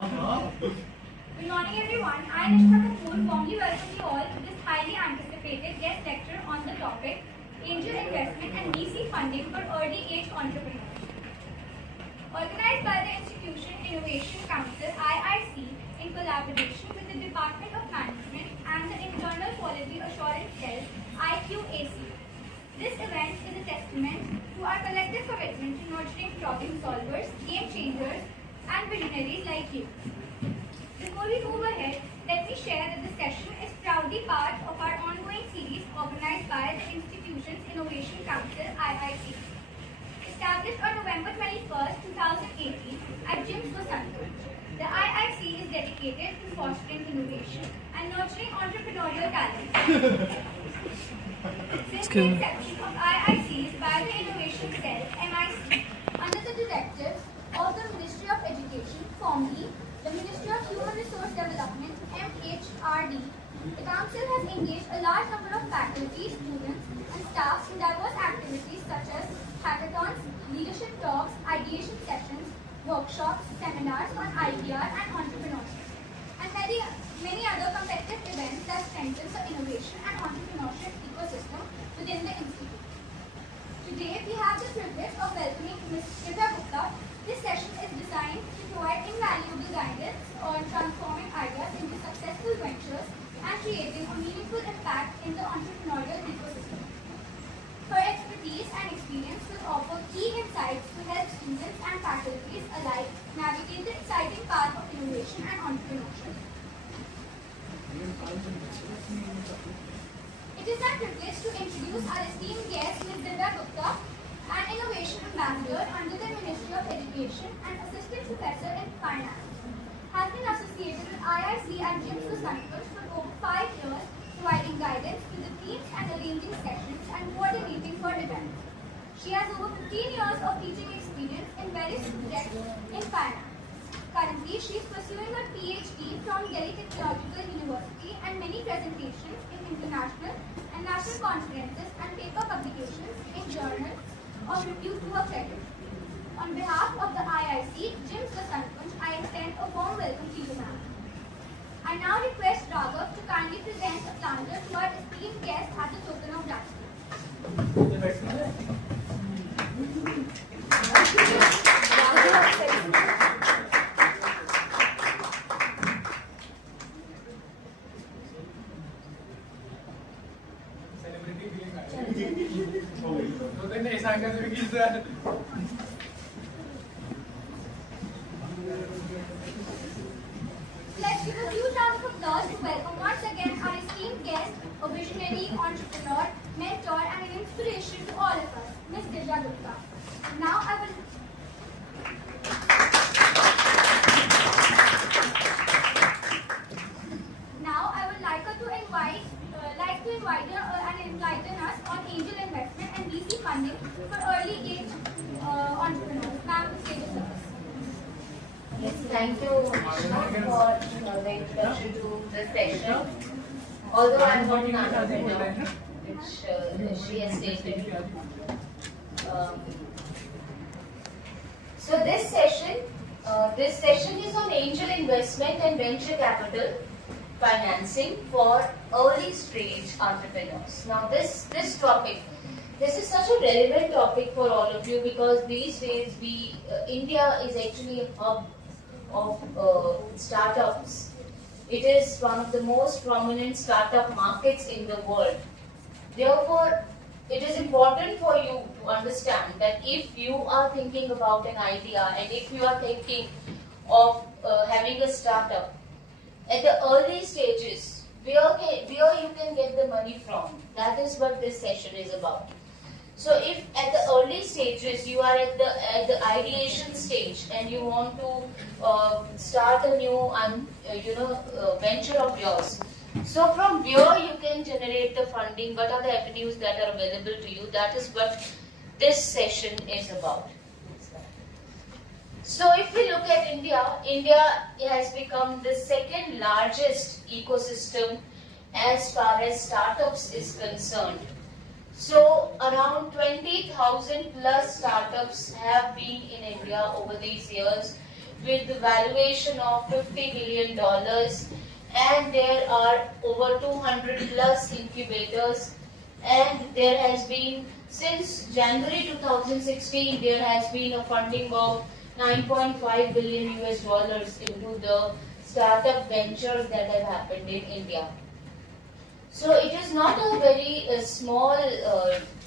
Good morning everyone, I warmly welcome you all to this highly anticipated guest lecture on the topic Angel Investment and VC Funding for Early Age Entrepreneurs. Organized by the Institution Innovation Council IIC in collaboration with the Department of Management and the Internal Quality Assurance Cell IICJIMS. This event is a testament to our collective commitment to nurturing problem solvers, game changers, and visionaries like you. Before we move ahead, let me share that this session is proudly part of our ongoing series organized by the Institution's Innovation Council IIC. Established on November 21st, 2018 at IICJIMS for Santosh, the IIC is dedicated to fostering innovation and nurturing entrepreneurial talent. Since the inception of IICs by the Innovation Cell MIC under the directives of the Ministry of Education, formerly the Ministry of Human Resource Development MHRD, the Council has engaged a large number of faculty, students, and staff in diverse activities such as hackathons, leadership talks, ideation sessions, workshops, seminars on IPR and entrepreneurship, and many other competitive events that strengthen the innovation and entrepreneurship ecosystem within the institute. Today, we have the privilege of welcoming Ms. Dept. This session is designed to provide invaluable guidance on transforming ideas into successful ventures and creating a meaningful impact in the entrepreneurial ecosystem. Her expertise and experience will offer key insights to help students and faculties alike navigate the exciting path of innovation and entrepreneurship. It is my privilege to introduce our esteemed guest, Ms. Dept, an innovation ambassador under the Ministry of Education and assistant professor in finance. Has been associated with IIC and IICJIMS for Santosh for over 5 years, providing guidance to the teams and arranging sessions and coordinating for events. She has over 15 years of teaching experience in various subjects in finance. Currently, she is pursuing her PhD from Delhi Technological University and many presentations in international and national conferences and paper publications in journals of repute to her credit. On behalf of the IIC, IICJIMS for Santosh, I extend a warm welcome to you, ma'am. I now request Raghav to kindly present a planter to our esteemed guest as a token of gratitude. Let's give a huge round of applause to welcome once again our esteemed guest, a visionary, entrepreneur, mentor, and an inspiration to all of us, Ms. Dept. Now I will invite her and enlighten us on angel investment and VC funding for early age entrepreneurs. Ma'am, the stage is yours. Yes, thank you, Ishma, for the introduction to this session. Although I am not an entrepreneur, which she has stated. So this session is on angel investment and venture capital financing for early stage entrepreneurs. Now this topic, this is such a relevant topic for all of you because these days India is actually a hub of startups. It is one of the most prominent startup markets in the world. Therefore, it is important for you to understand that if you are thinking about an idea and if you are thinking of having a startup, at the early stages, where you can get the money from, that is what this session is about. So if at the early stages you are at the ideation stage and you want to start a new venture of yours, so from where you can generate the funding, what are the avenues that are available to you, that is what this session is about. So if we look at India, India has become the second largest ecosystem as far as startups is concerned. So around 20,000 plus startups have been in India over these years, with the valuation of $50 billion, and there are over 200 plus incubators, and there has been, since January 2016, there has been a funding of 9.5 billion US dollars into the startup ventures that have happened in India. So it is not a very small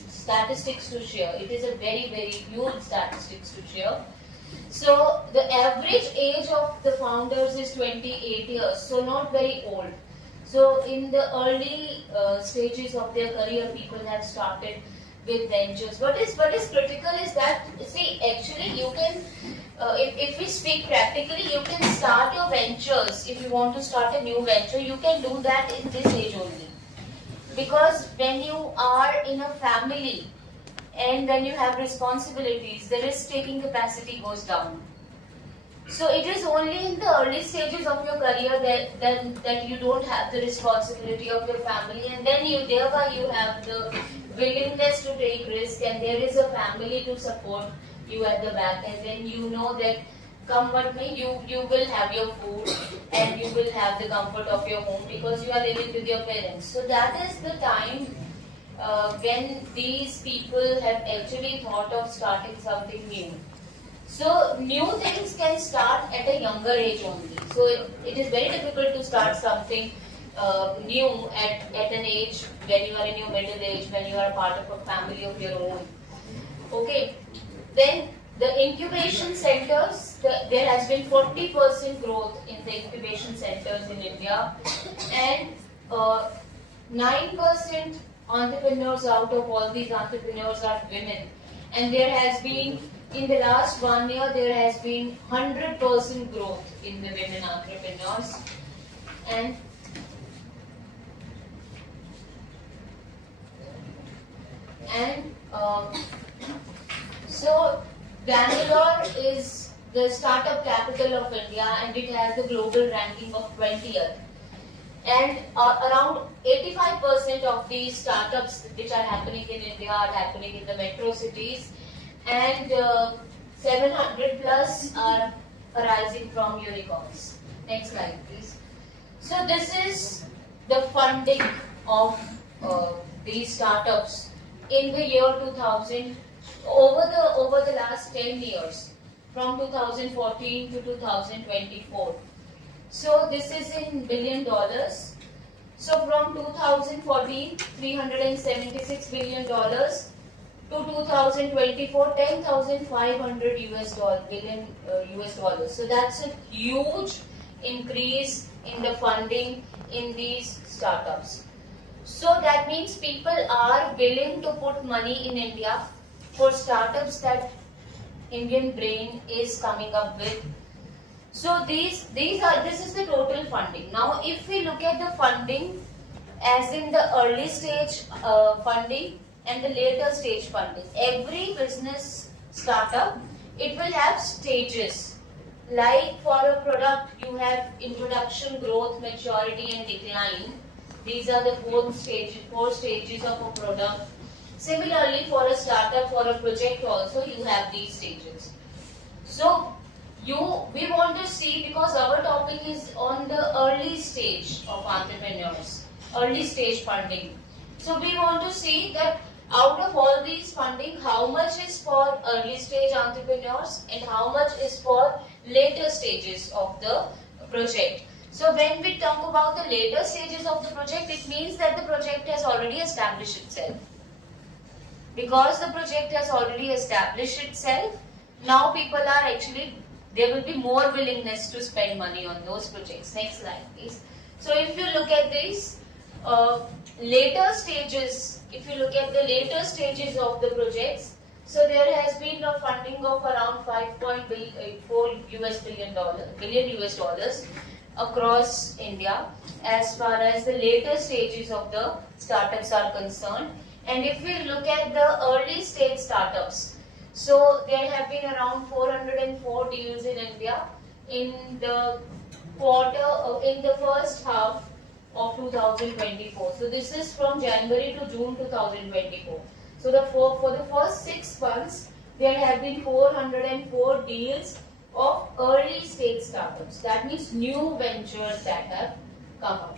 statistics to share. It is a very, very huge statistics to share. So the average age of the founders is 28 years, so not very old. So in the early stages of their career, people have started with ventures. What is critical is that, see, actually you can, if we speak practically, you can start your ventures. If you want to start a new venture, you can do that in this age only. Because when you are in a family and when you have responsibilities, the risk-taking capacity goes down. So it is only in the early stages of your career that you don't have the responsibility of your family, and then thereby you have the willingness to take risk, and there is a family to support you at the back, and then you know that come what may, you will have your food and you will have the comfort of your home because you are living with your parents. So that is the time when these people have actually thought of starting something new. So new things can start at a younger age only. So it is very difficult to start something new at an age when you are in your middle age, when you are a part of a family of your own. Okay, then the incubation centers, there has been 40% growth in the incubation centers in India, and 9% entrepreneurs out of all these entrepreneurs are women. And there has been, in the last 1 year, there has been 100% growth in the women entrepreneurs. So Bangalore is the startup capital of India, and it has the global ranking of 20th. And around 85% of these startups which are happening in India are happening in the metro cities, and 700 plus are arising from unicorns. Next slide, please. So this is the funding of these startups in the year 2000 over the last 10 years, from 2014 to 2024. So this is in $1 billion. So from 2014, $376 billion to 2024, 10,500 billion US dollars. So that's a huge increase in the funding in these startups. So that means people are willing to put money in India for startups that Indian brain is coming up with. So this is the total funding. Now if we look at the funding as in the early stage funding and the later stage funding, every business startup, it will have stages. Like for a product, you have introduction, growth, maturity and decline. These are the four stages of a product. Similarly, for a startup, for a project also, you have these stages. So we want to see, because our topic is on the early stage of entrepreneurs, early stage funding. So we want to see that out of all these funding, how much is for early stage entrepreneurs and how much is for later stages of the project. So when we talk about the later stages of the project, it means that the project has already established itself. Because the project has already established itself, now people are actually, there will be more willingness to spend money on those projects. Next slide, please. So if you look at these later stages, if you look at the later stages of the projects, so there has been a funding of around 5.4 billion US dollars across India as far as the later stages of the startups are concerned. And if we look at the early stage startups, so there have been around 404 deals in India in the first half of 2024. So this is from January to June 2024. So for the first 6 months, there have been 404 deals of early stage startups. That means new ventures that have come up.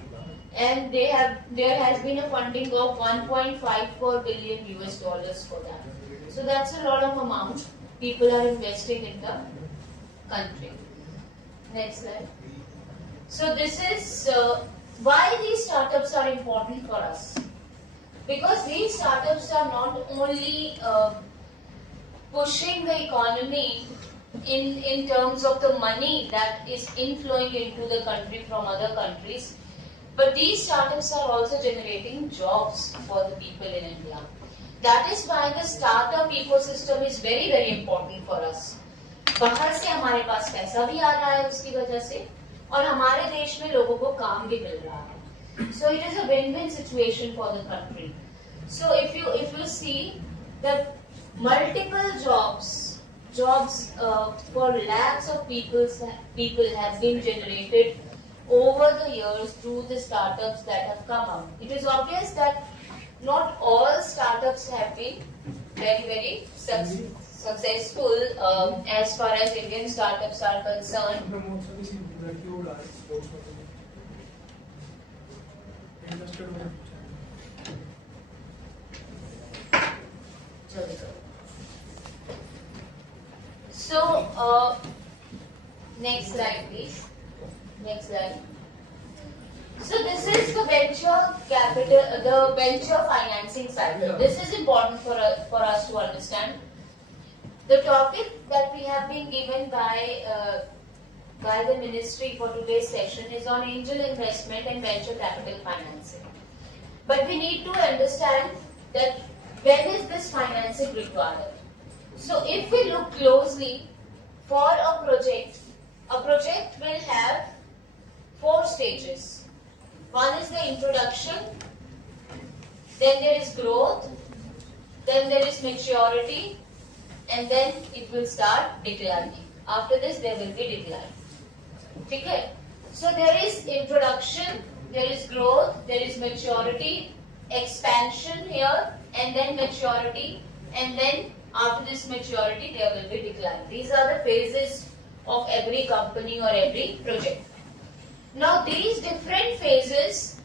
And there has been a funding of 1.54 billion US dollars for that. So that's a lot of amount people are investing in the country. Next slide. So this is why these startups are important for us. Because these startups are not only pushing the economy in terms of the money that is inflowing into the country from other countries, but these startups are also generating jobs for the people in India. That is why the startup ecosystem is very, very important for us. बाहर से हमारे पास पैसा भी आ रहा है उसकी वजह से और हमारे देश में लोगों को काम भी मिल रहा है. So it is a win-win situation for the country. So if you see that multiple jobs for lakhs of people have been generated over the years through the startups that have come out. It is obvious that not all startups have been very, very successful as far as Indian startups are concerned. So, next slide please. Next slide. So this is the venture capital, the venture financing cycle. This is important for us to understand. The topic that we have been given by the ministry for today's session is on angel investment and venture capital financing. But we need to understand that when is this financing required? So if we look closely for a project will have 4 stages. One is the introduction, then there is growth, then there is maturity, and then it will start declining. After this, there will be decline. Okay? So there is introduction, there is growth, there is maturity, expansion here, and then maturity, and then after this maturity, there will be decline. These are the phases of every company or every project. Now these different phases,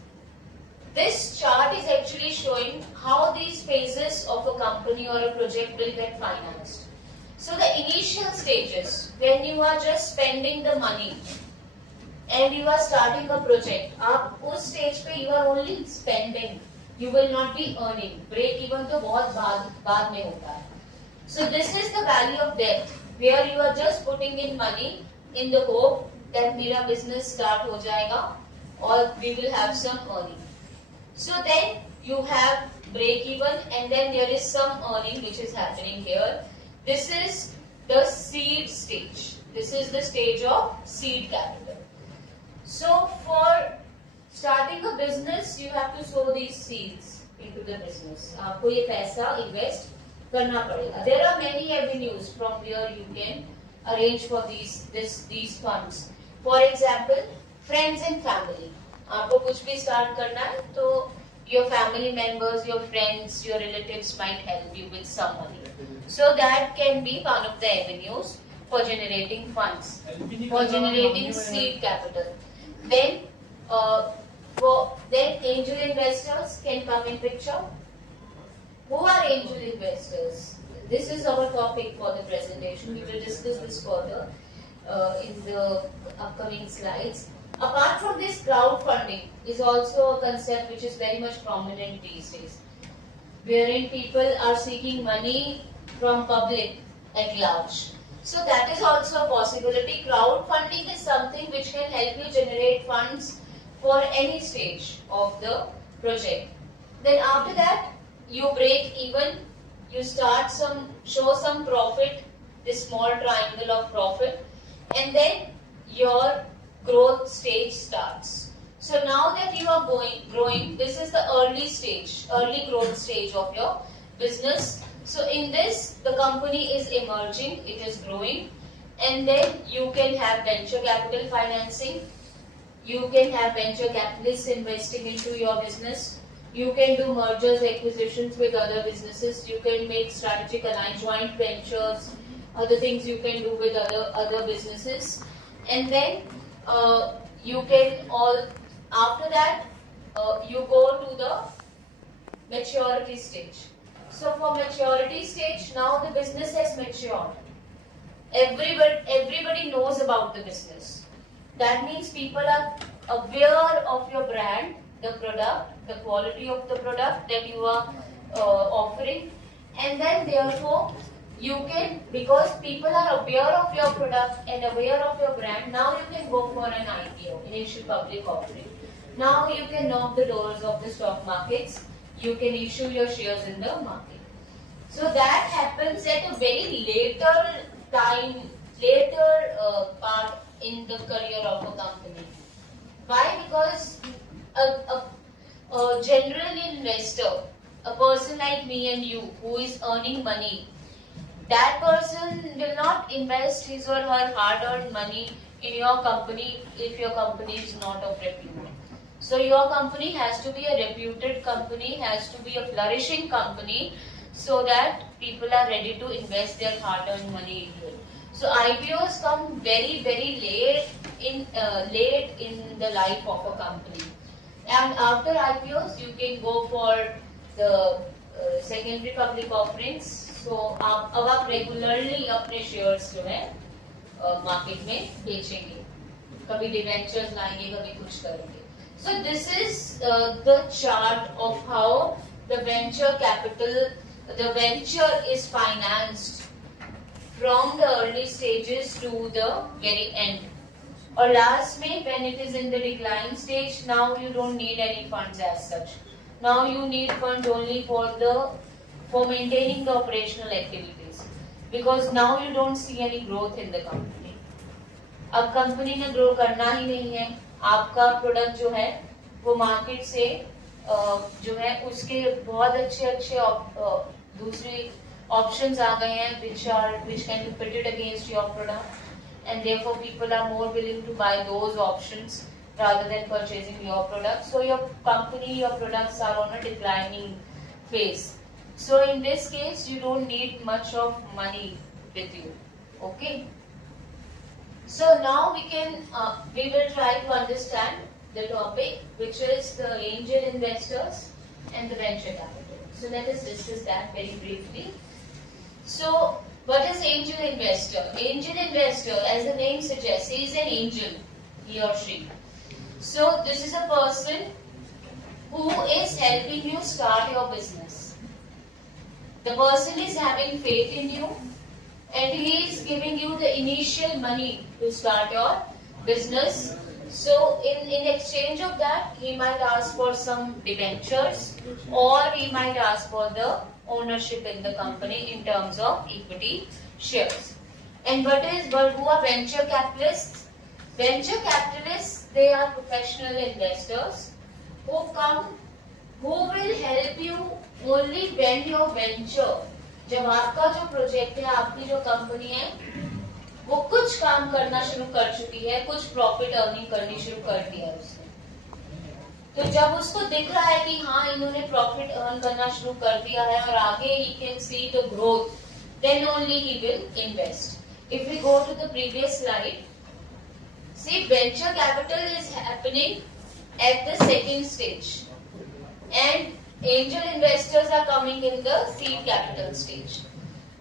this chart is actually showing how these phases of a company or a project will get financed. So the initial stages, when you are just spending the money and you are starting a project, आप उस stage पे you are only spending, you will not be earning. Break even तो बहुत बाद में होता है. So this is the value of debt, where you are just putting in money in the hope that मेरा business start हो जाएगा or we will have some earning. So then you have break even and then there is some earning which is happening here. This is the seed stage. This is the stage of seed capital. So for starting a business, you have to sow these seeds into the business. आपको ये पैसा invest करना पड़ेगा. There are many avenues from where you can arrange for these funds. For example, friends and family. आपको कुछ भी start करना है तो your family members, your friends, your relatives might help you with some money. So that can be one of the avenues for generating funds, for generating seed capital. Then, angel investors can come in picture. Who are angel investors? This is our topic for the presentation. We will discuss this further in the upcoming slides. Apart from this, crowdfunding is also a concept which is very much prominent these days, wherein people are seeking money from public at large. So that is also a possibility. Crowdfunding is something which can help you generate funds for any stage of the project. Then after that, you break even, you start show some profit, this small triangle of profit, and then your growth stage starts. So now that you are growing, this is the early growth stage of your business. So in this, the company is emerging, it is growing, and then you can have venture capital financing, you can have venture capitalists investing into your business, you can do mergers, acquisitions with other businesses, you can make strategic joint ventures other things you can do with other businesses, and then you can all after that you go to the maturity stage. So for maturity stage, now the business has matured. Everybody knows about the business. That means people are aware of your brand, the product, the quality of the product that you are offering, and then therefore you can, because people are aware of your product and aware of your brand, now you can go for an IPO, initial public offering. Now you can knock the doors of the stock markets, you can issue your shares in the market. So that happens at a very later time, part in the career of a company. Why? Because a general investor, a person like me and you who is earning money, that person will not invest his or her hard-earned money in your company if your company is not of repute. So your company has to be a reputed company, has to be a flourishing company, so that people are ready to invest their hard-earned money into it. So IPOs come very late in the life of a company. And after IPOs, you can go for the secondary public offerings. So अब आप regularly अपने shares जो है market में बेचेंगे, कभी debentures लाएंगे, कभी कुछ करेंगे. So this is the chart of how the venture capital, the venture is financed from the early stages to the very end. Or last में, when it is in the decline stage, now you don't need any funds as such. Now you need funds only for maintaining the operational activities, because now you don't see any growth in the company. अब company ने grow करना ही नहीं है, आपका product जो है वो market से जो है उसके बहुत अच्छे दूसरे options are गए हैं which can be pitted against your product, and therefore people are more willing to buy those options rather than purchasing your product. So your company, your products are on a declining phase. So in this case, you don't need much of money with you. Okay. So now we will try to understand the topic, which is the angel investors and the venture capital. So let us discuss that very briefly. So what is angel investor? Angel investor, as the name suggests, he is an angel, he or she. So this is a person who is helping you start your business. The person is having faith in you, and he is giving you the initial money to start your business. So in exchange of that, he might ask for some debentures, or he might ask for the ownership in the company in terms of equity shares. And who are venture capitalists? Venture capitalists, they are professional investors who will help you only when your venture, जब आपका जो project है, आपकी जो company है, वो कुछ काम करना शुरू कर चुकी है, कुछ प्रॉफिट अर्निंग करनी शुरू कर दिया है उसने. तो जब उसको दिख रहा है कि हाँ इन्होंने प्रॉफिट अर्न करना शुरू कर दिया है और आगे he can see the growth, then only he will invest. If we go to the previous slide, see, venture capital is happening at the second stage, and angel investors are coming in the seed capital stage.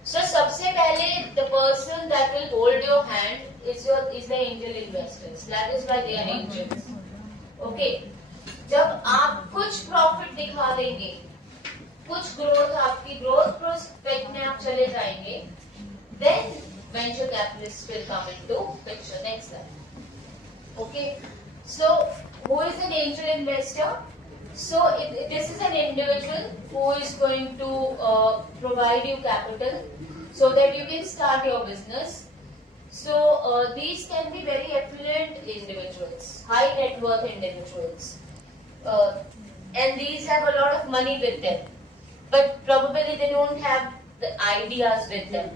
So सबसे पहले the person that will hold your hand is the angel investors. That is why they are angels. Okay. जब आप कुछ profit दिखा देंगे, कुछ growth, आपकी growth prospect में आप चले जाएंगे, then venture capitalists will come into picture. Next slide. Okay. So who is an angel investor? So this is an individual who is going to provide you capital so that you can start your business. So these can be very affluent individuals, high net worth individuals. And these have a lot of money with them, but probably they don't have the ideas with them.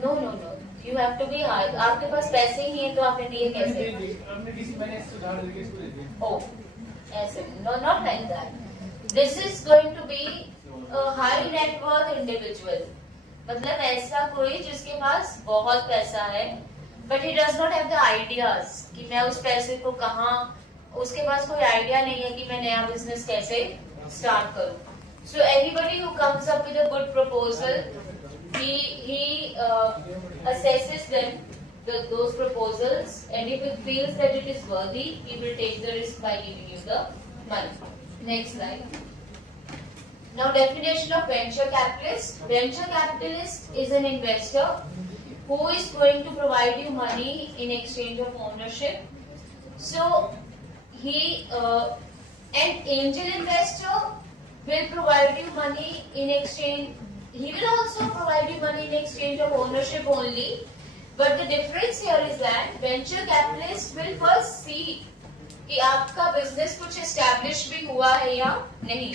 No. You have to be high. आपके पास पैसे ही नहीं है तो आपने दिए कैसे? Oh, ऐसे. No, not like that. This is going to be a high net worth individual. मतलब ऐसा कोई जिसके पास बहुत पैसा है, but he does not have the ideas कि मैं उस पैसे को कहाँ, उसके पास कोई आइडिया नहीं है कि मैं नया बिजनेस कैसे स्टार्ट करूं. So anybody who comes up with a good proposal, he assesses them, those proposals, and if it feels that it is worthy, he will take the risk by giving you the money. Next slide. Now definition of venture capitalist. Venture capitalist is an investor who is going to provide you money in exchange of ownership. So an angel investor will provide you money in exchange. He will also provide you money in exchange of ownership only. But the difference here is that venture capitalist will first see कि आपका business कुछ establish भी हुआ है या नहीं.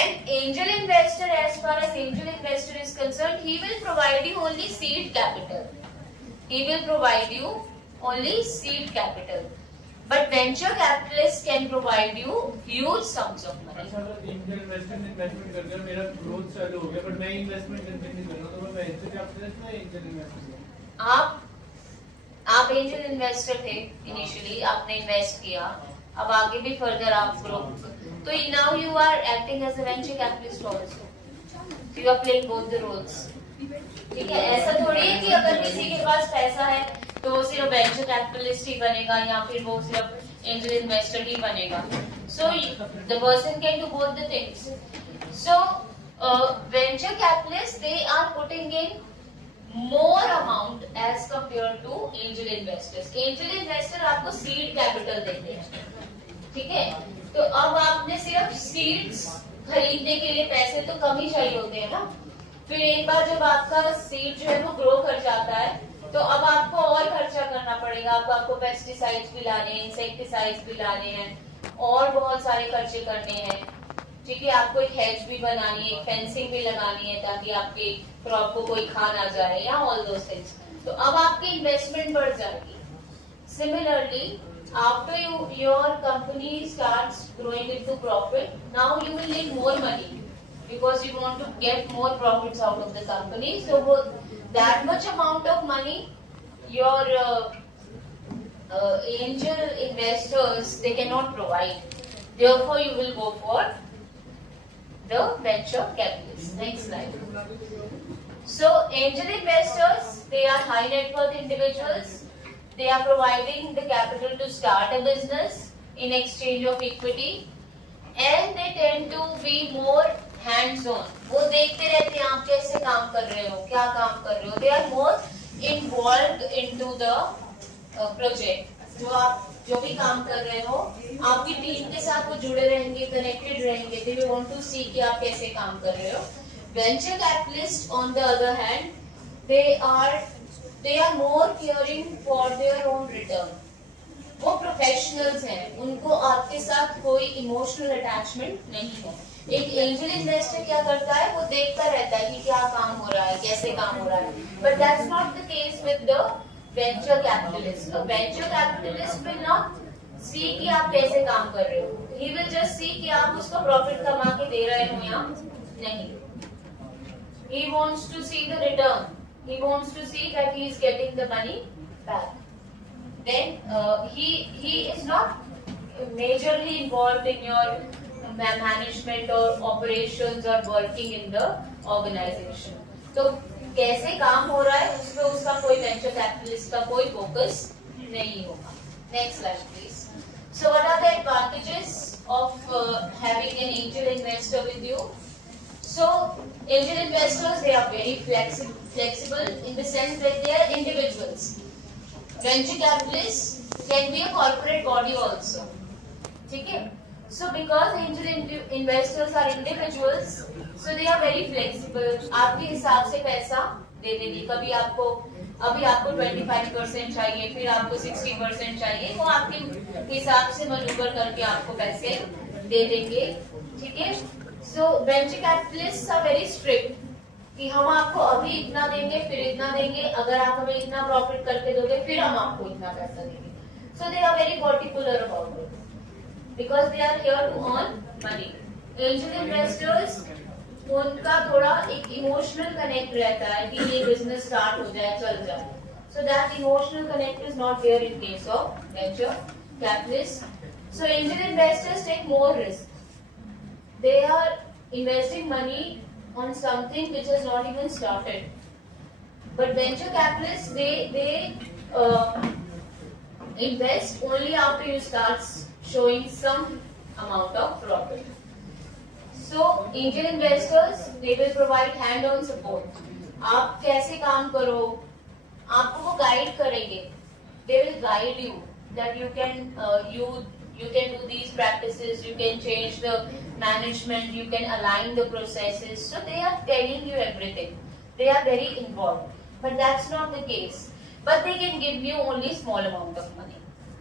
And angel investor, as far as angel investor is concerned, he will provide you only seed capital. He will provide you only seed capital. But venture capitalists can provide you huge sums of money. angel investor ने investment कर दिया, मेरा growth चालू हो गया, but मैं investment continue कर रहा हूँ, तो मैं venture capitalist ना angel investor. आप एंजल इन्वेस्टर थे इनिशियली, आपने इन्वेस्ट किया, अब आगे भी फर्दर आप ग्रो, तो now you are acting as a venture capitalist also. You are playing both the roles. ठीक है, ऐसा थोड़ी है कि अगर किसी के पास पैसा है तो वो सिर्फ वेंचर कैपिटलिस्ट ही बनेगा या फिर वो सिर्फ एंजल इन्वेस्टर ही बनेगा. So the person can do both the things. So venture capitalist, they are putting in more amount as compared to angel investors. Angel investor आपको seed capital देते हैं, ठीक है. तो अब आपने सिर्फ seeds खरीदने के लिए पैसे तो कम ही चाहिए होते हैं ना. फिर एक बार जब आपका seed जो है वो grow कर जाता है, तो अब आपको और खर्चा करना पड़ेगा. आपको पेस्टिसाइड्स भी लाने हैं, इंसेक्टिसाइड्स भी लाने हैं, और बहुत सारे खर्चे करने हैं. ठीक है, आपको एक हेज भी बनानी है, फेंसिंग भी लगानी है ताकि आपके क्रॉप को कोई खा ना जाए, या ऑल दोस थिंग्स. तो अब आपकी इन्वेस्टमेंट बढ़ जाएगी. Similarly, after your company starts growing into profit, now you will need more money because you want to get more profits out of the company. So that much amount of money your angel investors, they cannot provide. Therefore you will go for the venture capitalists. Next slide. So angel investors, they are high net worth individuals. They are providing the capital to start a business in exchange of equity, and they tend to be more hands on. वो देखते रहते हैं आप कैसे काम कर रहे हो, क्या काम कर रहे हो. They are more involved into the project. जो भी काम कर रहे हो, आपकी टीम के साथ वो जुड़े रहेंगे, कनेक्टेड रहेंगे. They will want to see कि आप कैसे काम कर रहे हो. Venture capitalists, on the other hand, they are more caring for their own return. वो प्रोफेशनल्स हैं, उनको आपके साथ कोई इमोशनल अटैचमेंट नहीं है. एक एंजल इन्वेस्टर क्या करता है, वो देखता रहता है कि क्या काम हो रहा है, कैसे काम हो रहा है. But that's not the case with the venture capitalist. A venture capitalist will not see कि आप कैसे काम कर रहे हो. ही विल जस्ट सी कि आप उसको प्रॉफिट कमा के दे रहे हो या नहीं. He wants to see the return. He wants to see that he is getting the money back. Then he is not majorly involved in your management or operations or working in the organization. तो कैसे काम हो रहा है उस पर उसका कोई venture capitalist का कोई focus नहीं होगा. Next slide please. So what are the advantages of having an angel investor with you? So angel investors, they are very flexible in the sense that they are individuals. Venture capitalists can be a corporate body also. ठीक है? So because angel investors are individuals, so they are very flexible. आपके हिसाब से पैसा दे देंगे. अभी आपको 25% चाहिए, फिर आपको 60% चाहिए, वो आपके हिसाब से मैन्यूवर करके आपको पैसे दे देंगे. ठीक है? So venture capitalists are very strict कि हम आपको अभी इतना देंगे, फिर इतना देंगे, अगर आप हमें इतना प्रॉफिट करके दोगे फिर हम आपको इतना पैसा देंगे. So they are very particular about it because they are here to earn money. Angel investors उनका थोड़ा एक इमोशनल कनेक्ट रहता है कि ये बिजनेस स्टार्ट हो जाए, चल जाए. So that emotional connect is not there in case of venture capitalists. So angel investors take more risk. They are investing money on something which has not even started. But venture capitalists, they invest only after you start showing some amount of profit. So angel investors, they will provide hand-on support. आप कैसे काम करो, आपको वो guide करेंगे. They will guide you that you can do these practices, you can change the management, you can align the processes. So they are telling you everything. They are very involved. But that's not the case. But they can give you only small amount of money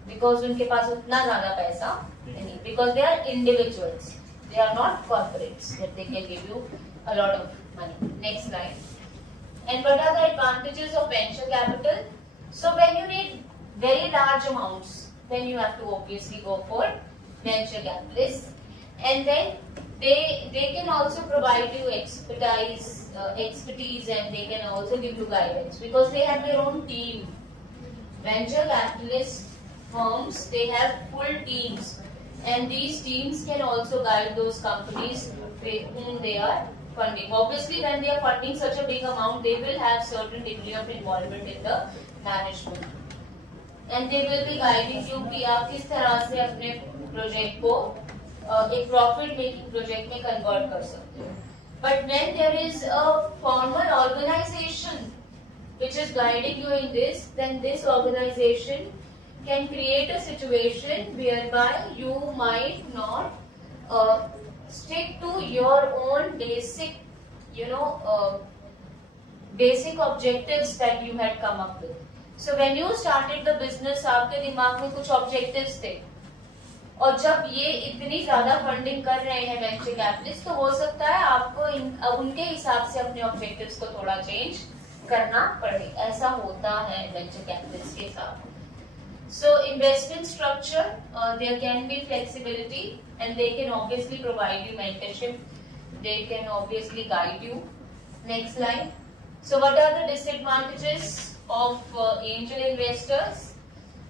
because उनके पास उतना ज़्यादा पैसा नहीं. Because they are individuals. They are not corporates that they can give you a lot of money. Next slide. And what are the advantages of venture capital? So when you need very large amounts, then you have to obviously go for venture capitalists. And then they can also provide you expertise and they can also give you guidance because they have their own team. Venture capitalist firms, they have full teams. And these teams can also guide those companies with whom they are funding. Obviously, when they are funding such a big amount, they will have certain degree of involvement in the management. And they will be guiding you कि आप किस तरह से अपने project को एक profit making project में convert कर सकते हो. But when there is a formal organization which is guiding you in this, then this organization can create a situation whereby you might not stick to your own basic, basic objectives that you had come up with. So when you started the business, आपके दिमाग में कुछ objectives थे. और जब ये इतनी ज्यादा फंडिंग कर रहे हैं वेंचर कैपिटलिस्ट, तो हो सकता है आपको उनके हिसाब से अपने ऑब्जेक्टिव्स को थोड़ा चेंज करना पड़े. ऐसा होता है वेंचर कैपिटलिस्ट के साथ. So investment structure, there can be flexibility and they can obviously provide you mentorship. They can obviously guide you. Next slide. So what are the disadvantages of angel investors?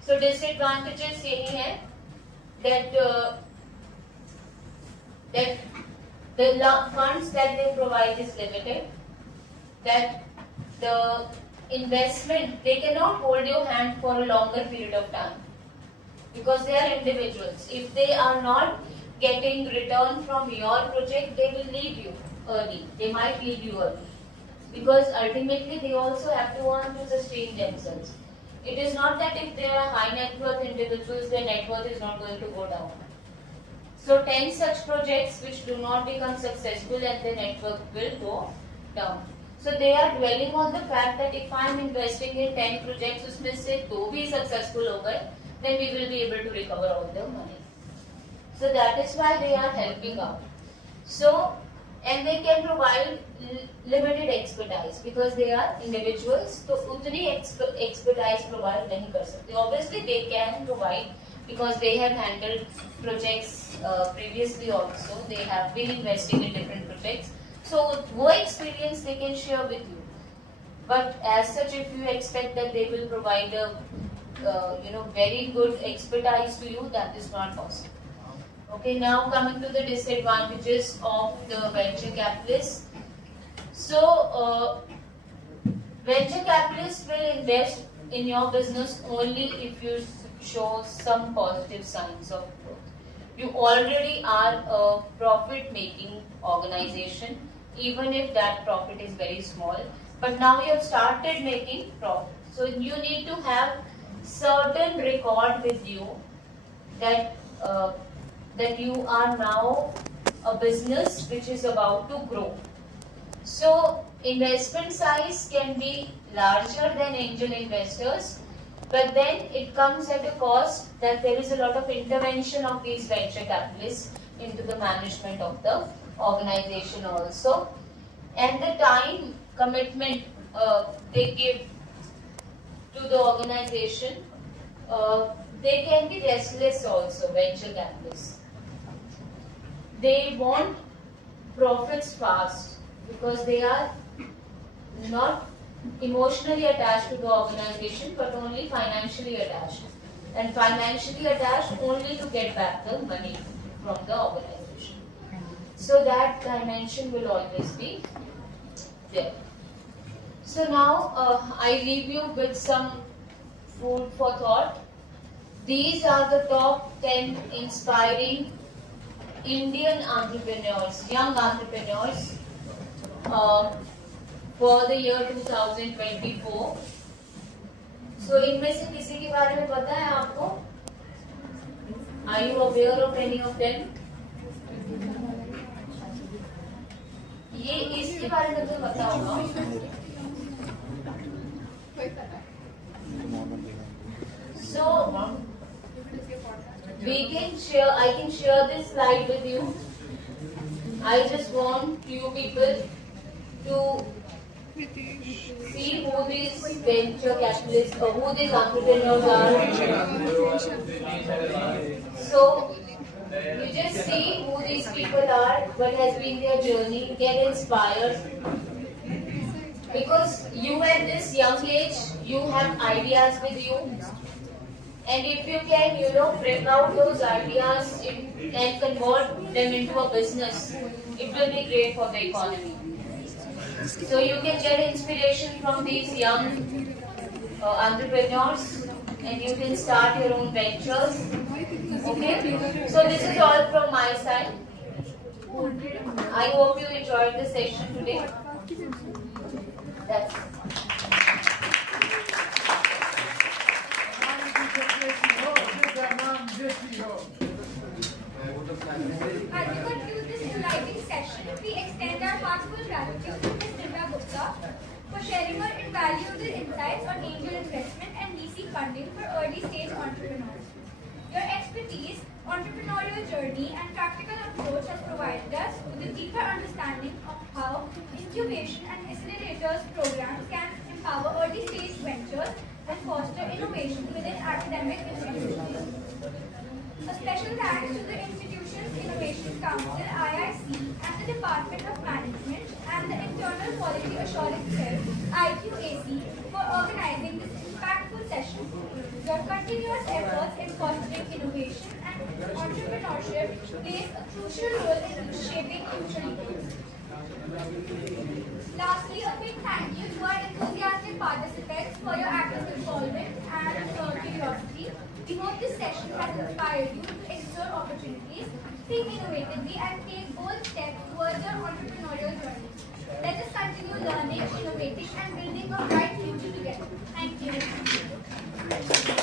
So disadvantages यही है that the funds that they provide is limited. That the investment, they cannot hold your hand for a longer period of time because they are individuals. If they are not getting return from your project, they will leave you early. They might leave you early because ultimately they also have to earn to sustain themselves. It is not that if they are high net worth individuals, their net worth is not going to go down. So 10 such projects which do not become successful and their net worth will go down. So they are dwelling on the fact that if I am investing in 10 projects, उसमें से 2 भी successful हो गए, then we will be able to recover all the money. So that is why they are helping out. So, and they can provide limited expertise because they are individuals. तो उतनी expertise provide नहीं कर सकते. Obviously they can provide because they have handled projects previously also. They have been investing in different projects. So, वो experience they can share with you. But as such, if you expect that they will provide a, very good expertise to you, that is not possible. Okay, now coming to the disadvantages of the venture capitalists. So, venture capitalists will invest in your business only if you show some positive signs of growth. You already are a profit-making organization, even if that profit is very small, but now you have started making profit. So you need to have certain record with you that that you are now a business which is about to grow. So investment size can be larger than angel investors, but then it comes at a cost that there is a lot of intervention of these venture capitalists into the management of the organization also, and the time commitment they give to the organization, they can be restless also, venture capitalists. they want profits fast because they are not emotionally attached to the organization but only financially attached. And financially attached only to get back the money from the organization. So that dimension will always be there. So now I leave you with some food for thought. These are the top 10 inspiring Indian entrepreneurs, young entrepreneurs for the year 2024. So इनमें से किसी के बारे में पता है आपको? Are you aware of any of them? ये इसके बारे में तो पता होगा. So we can share. I can share this slide with you. I just want you people to see who these venture capitalists or who these entrepreneurs are. So you just see who these people are, what has been their journey, get inspired. Because you at this young age, you have ideas with you. And if you can, bring out those ideas and convert them into a business, it will be great for the economy. So you can get inspiration from these young entrepreneurs and you can start your own ventures. Okay? So this is all from my side. I hope you enjoyed the session today. That's it. As we conclude this enlightening session, we extend our heartfelt gratitude to Ms. Dept for sharing her invaluable insights on angel investment and VC funding for early-stage entrepreneurs. Your expertise, entrepreneurial journey, and practical approach has provided us with a deeper understanding of how incubation and accelerators programs can empower early-stage ventures and foster innovation within academic institutions. A special thanks to the institution's Innovation Council (IIC) and the Department of Management and the Internal Quality Assurance Cell (IQAC) for organizing this impactful session. Your continuous efforts in fostering innovation and entrepreneurship plays a crucial role in shaping future leaders. Lastly, a big thank you to our enthusiastic participants for your active involvement and curiosity. We hope this session has inspired you to explore opportunities, think innovatively, and take bold steps towards your entrepreneurial journey. Let us continue learning, innovating, and building a bright future together. Thank you.